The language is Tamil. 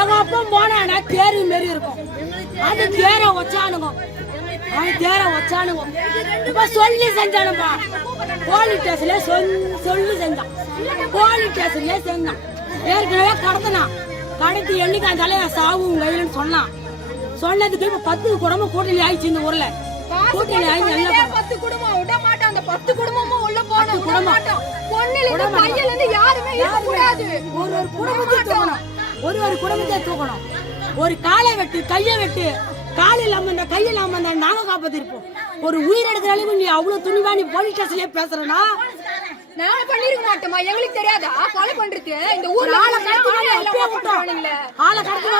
எங்க அப்பா போனா தேரு மாரி இருக்கும். அது தேரை வச்சானுங்க, அவன் தேரை வச்சானுங்க. இப்ப சொல்லி செஞ்சானுப்பா, போலீஸ் ஸ்டேஷன்ல சொல்லி செஞ்சான், போலீஸ் ஸ்டேஷன்ல செஞ்சான். ஏற்கனவே கடத்தினான், கடத்தி என்னைக்கு அந்த சாவு உங்க கையிலன்னு சொன்னான். சொன்னதுக்கு இப்ப 10 குடும்பம் கூட்டணி ஆயிடுச்சு இந்த ஊர்ல. கூட்டணி ஆயிடுச்சு. 10 குடும்பம் விட மாட்டோம். அந்த 10 குடும்பமும் உள்ள போன விட மாட்டோம். பொண்ணுல இருந்து பையல இருந்து யாருமே இருக்க கூடாது. ஒரு குடும்பத்தை தூக்கணும், ஒரு குடும்பத்தை தூக்கணும். ஒரு காலை வெட்டு, கையை வெட்டு, கால் இல்லாம இந்த கை இல்லாம இந்த நாங்க காப்பாத்திருப்போம். ஒரு உயிர் எடுக்கிற அளவுக்கு நீ அவ்வளவு துணிவா நீ போலீஸ் ஸ்டேஷன்லயே பேசுறனா? நாங்க பண்ணிருக்க மாட்டோமா? எங்களுக்கு தெரியாதா கொலை பண்றது? இந்த ஊர்ல ஆளை கடத்தி